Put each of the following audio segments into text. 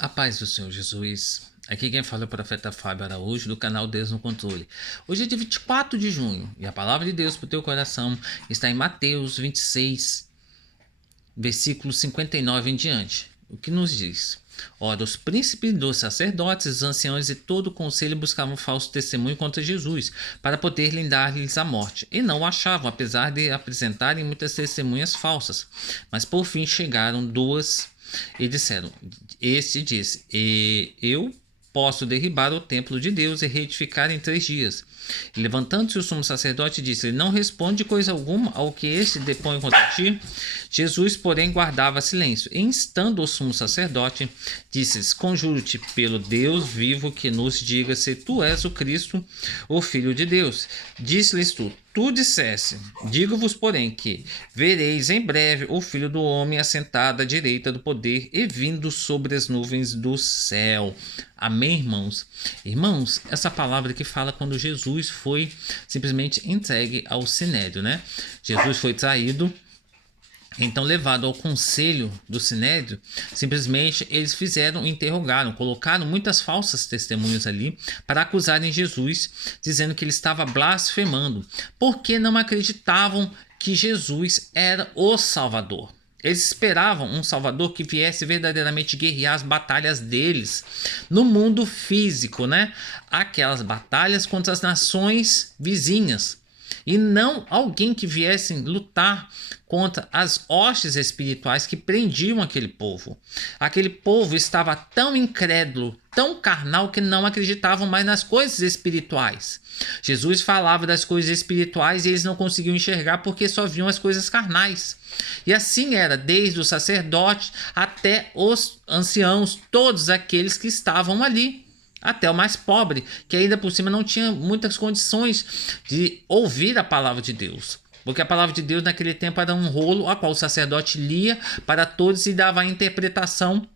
A paz do Senhor Jesus. Aqui quem fala é o profeta Fábio Araújo, do canal Deus no Controle. Hoje é dia 24 de junho e a palavra de Deus para o teu coração está em Mateus 26, versículo 59 em diante. O que nos diz? Ora, os príncipes dos sacerdotes, os anciãos e todo o conselho buscavam falso testemunho contra Jesus, para poder dar-lhes a morte. E não o achavam, apesar de apresentarem muitas testemunhas falsas. Mas por fim chegaram duas e disseram: Este disse, eu posso derribar o templo de Deus e reedificar em 3 dias. E levantando-se o sumo sacerdote disse: Não responde coisa alguma ao que este depõe contra ti. Jesus, porém, guardava silêncio. E instando o sumo sacerdote, disse-lhes: Conjuro-te pelo Deus vivo que nos diga se tu és o Cristo, o Filho de Deus. Disse-lhes tu disseste. Digo-vos, porém, que vereis em breve o Filho do Homem assentado à direita do poder e vindo sobre as nuvens do céu. Amém, irmãos? Irmãos, essa palavra que fala quando Jesus foi simplesmente entregue ao sinédrio, né? Jesus foi traído, então levado ao conselho do sinédrio, simplesmente eles interrogaram, colocaram muitas falsas testemunhas ali para acusarem Jesus, dizendo que ele estava blasfemando, porque não acreditavam que Jesus era o Salvador. Eles esperavam um Salvador que viesse verdadeiramente guerrear as batalhas deles no mundo físico, né? Aquelas batalhas contra as nações vizinhas. E não alguém que viesse lutar contra as hostes espirituais que prendiam aquele povo. Aquele povo estava tão incrédulo, tão carnal, que não acreditavam mais nas coisas espirituais. Jesus falava das coisas espirituais e eles não conseguiam enxergar porque só viam as coisas carnais. E assim era, desde os sacerdotes até os anciãos, todos aqueles que estavam ali. Até o mais pobre, que ainda por cima não tinha muitas condições de ouvir a palavra de Deus. Porque a palavra de Deus naquele tempo era um rolo a qual o sacerdote lia para todos e dava a interpretação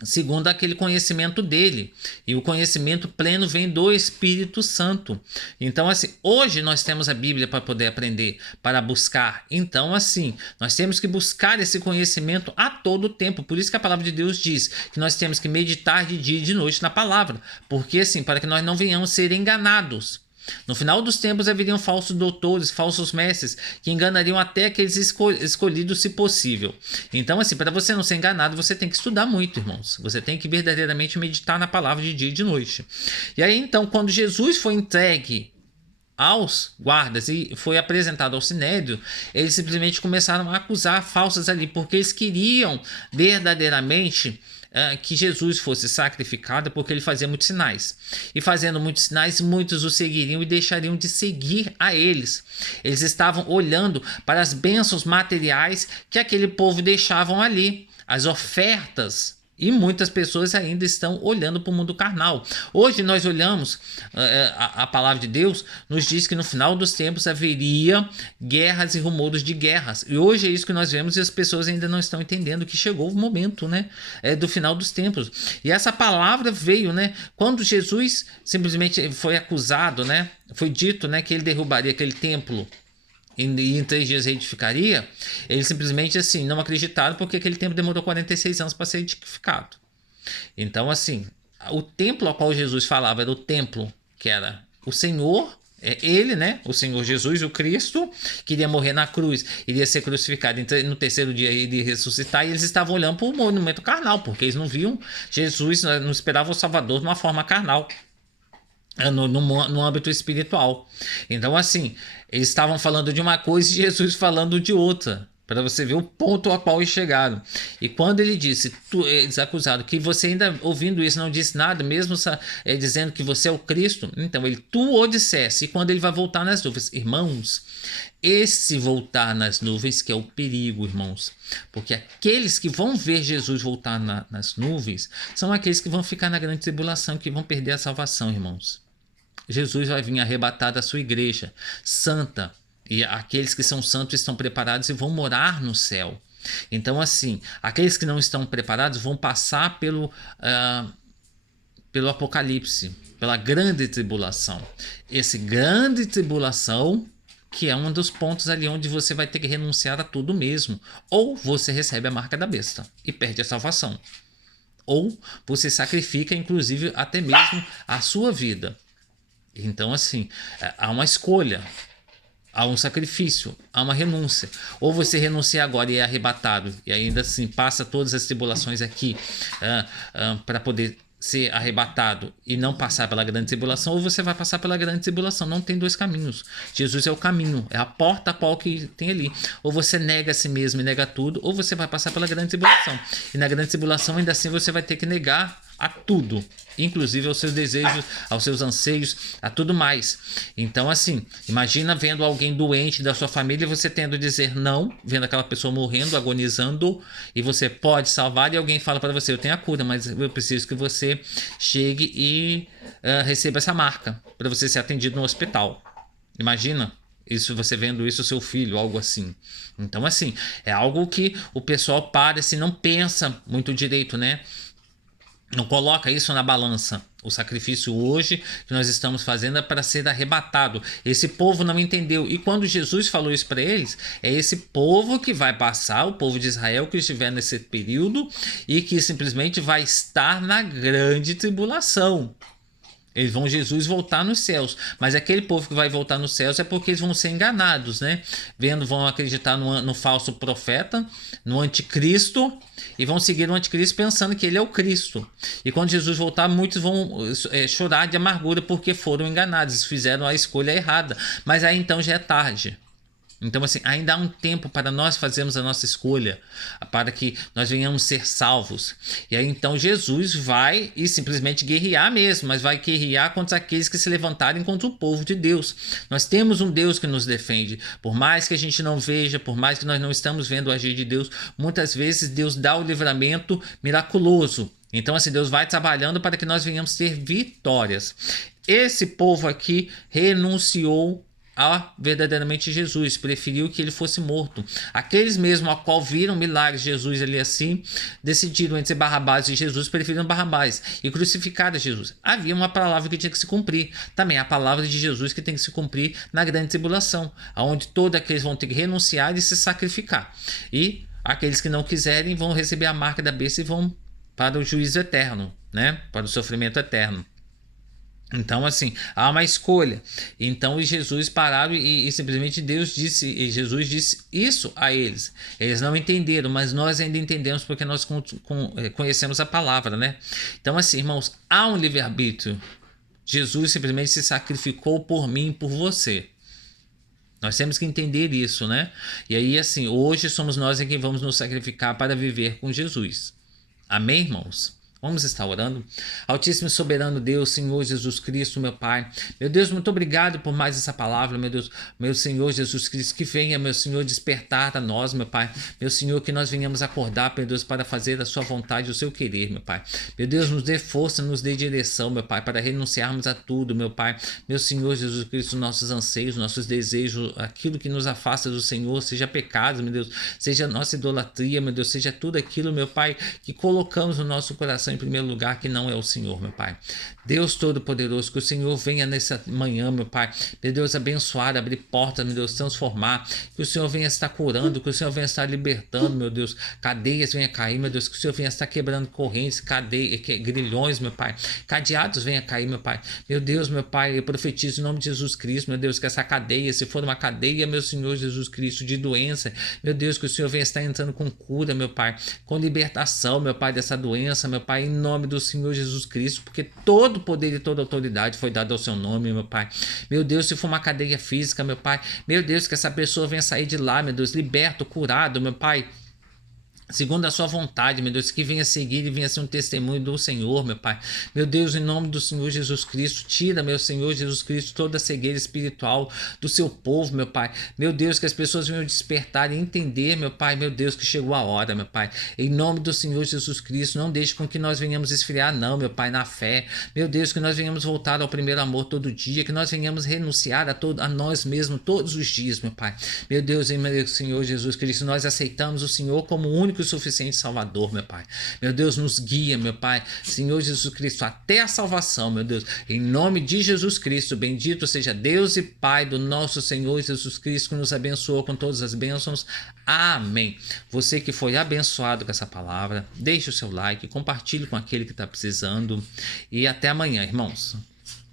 segundo aquele conhecimento dele. E o conhecimento pleno vem do Espírito Santo. Então, assim, hoje nós temos a Bíblia para poder aprender, para buscar. Então, assim, nós temos que buscar esse conhecimento a todo tempo. Por isso que a palavra de Deus diz que nós temos que meditar de dia e de noite na palavra. Porque, assim, para que nós não venhamos ser enganados. No final dos tempos haveriam falsos doutores, falsos mestres, que enganariam até aqueles escolhidos, se possível. Então, assim, para você não ser enganado, você tem que estudar muito, irmãos. Você tem que verdadeiramente meditar na palavra de dia e de noite. E aí, então, quando Jesus foi entregue aos guardas e foi apresentado ao sinédrio, eles simplesmente começaram a acusar falsas ali, porque eles queriam verdadeiramente que Jesus fosse sacrificado, porque ele fazia muitos sinais. E fazendo muitos sinais, muitos o seguiriam e deixariam de seguir a eles. Eles estavam olhando para as bênçãos materiais que aquele povo deixavam ali, as ofertas. E muitas pessoas ainda estão olhando para o mundo carnal. Hoje nós olhamos, a palavra de Deus nos diz que no final dos tempos haveria guerras e rumores de guerras. E hoje é isso que nós vemos e as pessoas ainda não estão entendendo que chegou o momento, né, do final dos tempos. E essa palavra veio, né, quando Jesus simplesmente foi acusado, né, foi dito, né, que ele derrubaria aquele templo e em 3 dias reedificaria. Eles simplesmente assim não acreditaram, porque aquele templo demorou 46 anos para ser edificado. Então, assim, o templo ao qual Jesus falava era o templo que era o Senhor, ele, né, o Senhor Jesus, o Cristo, que iria morrer na cruz, iria ser crucificado, no 3º dia iria ressuscitar, e eles estavam olhando para o monumento carnal, porque eles não viam Jesus, não esperavam o Salvador de uma forma carnal. No âmbito espiritual. Então, assim, eles estavam falando de uma coisa e Jesus falando de outra, para você ver o ponto a qual eles chegaram. E quando ele disse, eles acusaram que você ainda ouvindo isso não disse nada, mesmo dizendo que você é o Cristo, então tu o dissesse, e quando ele vai voltar nas nuvens. Irmãos, esse voltar nas nuvens que é o perigo, irmãos, porque aqueles que vão ver Jesus voltar nas nuvens são aqueles que vão ficar na grande tribulação, que vão perder a salvação, irmãos. Jesus vai vir arrebatar da sua igreja santa, e aqueles que são santos estão preparados e vão morar no céu. Então, assim, aqueles que não estão preparados vão passar pelo Apocalipse, pela grande tribulação. Esse grande tribulação, que é um dos pontos ali onde você vai ter que renunciar a tudo mesmo, ou você recebe a marca da besta e perde a salvação. ou você sacrifica, inclusive, até mesmo a sua vida. Então, assim, há uma escolha, há um sacrifício, há uma renúncia. Ou você renuncia agora e é arrebatado, e ainda assim passa todas as tribulações aqui para poder ser arrebatado e não passar pela grande tribulação, ou você vai passar pela grande tribulação. Não tem dois caminhos. Jesus é o caminho, é a porta qual que tem ali. Ou você nega a si mesmo e nega tudo, ou você vai passar pela grande tribulação. E na grande tribulação, ainda assim, você vai ter que negar a tudo, inclusive aos seus desejos, aos seus anseios, a tudo mais. Então, assim, imagina vendo alguém doente da sua família e você tendo a dizer não, vendo aquela pessoa morrendo, agonizando, e você pode salvar, e alguém fala para você: eu tenho a cura, mas eu preciso que você chegue e receba essa marca para você ser atendido no hospital. Imagina isso, você vendo isso, seu filho, algo assim. Então, assim, é algo que o pessoal para, assim, não pensa muito direito, né? Não coloca isso na balança. O sacrifício hoje que nós estamos fazendo é para ser arrebatado. Esse povo não entendeu. E quando Jesus falou isso para eles, é esse povo que vai passar, o povo de Israel que estiver nesse período e que simplesmente vai estar na grande tribulação. Eles vão, Jesus, voltar nos céus. Mas aquele povo que vai voltar nos céus é porque eles vão ser enganados, né? Vão acreditar no falso profeta, no anticristo, e vão seguir o anticristo pensando que ele é o Cristo. E quando Jesus voltar, muitos vão chorar de amargura porque foram enganados, fizeram a escolha errada. Mas aí então já é tarde. Então, assim, ainda há um tempo para nós fazermos a nossa escolha, para que nós venhamos ser salvos. E aí, então, Jesus vai e simplesmente guerrear mesmo, mas vai guerrear contra aqueles que se levantarem contra o povo de Deus. Nós temos um Deus que nos defende. Por mais que a gente não veja, por mais que nós não estamos vendo o agir de Deus, muitas vezes Deus dá o livramento miraculoso. Então, assim, Deus vai trabalhando para que nós venhamos ter vitórias. Esse povo aqui renunciou a verdadeiramente Jesus, preferiu que ele fosse morto. Aqueles mesmo a qual viram milagres de Jesus ali assim, decidiram entre Barrabás e Jesus, preferiram Barrabás e crucificaram Jesus. Havia uma palavra que tinha que se cumprir, também a palavra de Jesus que tem que se cumprir na grande tribulação, onde todos aqueles vão ter que renunciar e se sacrificar. E aqueles que não quiserem vão receber a marca da besta e vão para o juízo eterno, né? Para o sofrimento eterno. Então, assim, há uma escolha. Então, Jesus pararam e simplesmente Deus disse, e Jesus disse isso a eles. Eles não entenderam, mas nós ainda entendemos porque nós conhecemos a palavra, né? Então, assim, irmãos, há um livre-arbítrio. Jesus simplesmente se sacrificou por mim e por você. Nós temos que entender isso, né? E aí, assim, hoje somos nós quem vamos nos sacrificar para viver com Jesus. Amém, irmãos? Vamos estar orando. Altíssimo e soberano Deus, Senhor Jesus Cristo, meu Pai. Meu Deus, muito obrigado por mais essa palavra, meu Deus. Meu Senhor Jesus Cristo, que venha, meu Senhor, despertar a nós, meu Pai. Meu Senhor, que nós venhamos acordar, meu Deus, para fazer a sua vontade, o seu querer, meu Pai. Meu Deus, nos dê força, nos dê direção, meu Pai, para renunciarmos a tudo, meu Pai. Meu Senhor Jesus Cristo, nossos anseios, nossos desejos, aquilo que nos afasta do Senhor, seja pecado, meu Deus, seja nossa idolatria, meu Deus, seja tudo aquilo, meu Pai, que colocamos no nosso coração em primeiro lugar, que não é o Senhor, meu Pai. Deus Todo-Poderoso, que o Senhor venha nessa manhã, meu Pai, meu Deus, abençoar, abrir portas, meu Deus, transformar, que o Senhor venha estar curando, que o Senhor venha estar libertando, meu Deus, cadeias venha cair, meu Deus, que o Senhor venha estar quebrando correntes, grilhões, meu Pai, cadeados venha cair, meu Pai. Meu Deus, meu Pai, eu profetizo em nome de Jesus Cristo, meu Deus, que essa cadeia, se for uma cadeia, meu Senhor Jesus Cristo, de doença, meu Deus, que o Senhor venha estar entrando com cura, meu Pai, com libertação, meu Pai, dessa doença, meu Pai, em nome do Senhor Jesus Cristo, porque todo poder e toda autoridade foi dado ao seu nome, meu Pai. Meu Deus, se for uma cadeia física, meu Pai, meu Deus, que essa pessoa venha sair de lá, meu Deus, liberto, curado, meu Pai, segundo a sua vontade, meu Deus, que venha seguir e venha ser um testemunho do Senhor, meu Pai. Meu Deus, em nome do Senhor Jesus Cristo, tira, meu Senhor Jesus Cristo, toda a cegueira espiritual do seu povo, meu Pai. Meu Deus, que as pessoas venham despertar e entender, meu Pai, meu Deus, que chegou a hora, meu Pai. Em nome do Senhor Jesus Cristo, não deixe com que nós venhamos esfriar, não, meu Pai, na fé. Meu Deus, que nós venhamos voltar ao primeiro amor todo dia, que nós venhamos renunciar a nós mesmos todos os dias, meu Pai. Meu Deus, em nome do Senhor Jesus Cristo, nós aceitamos o Senhor como o único único e suficiente Salvador, meu Pai. Meu Deus, nos guia, meu Pai, Senhor Jesus Cristo, até a salvação, meu Deus. Em nome de Jesus Cristo, bendito seja Deus e Pai do nosso Senhor Jesus Cristo, que nos abençoou com todas as bênçãos. Amém. Você que foi abençoado com essa palavra, deixe o seu like, compartilhe com aquele que está precisando. E até amanhã, irmãos.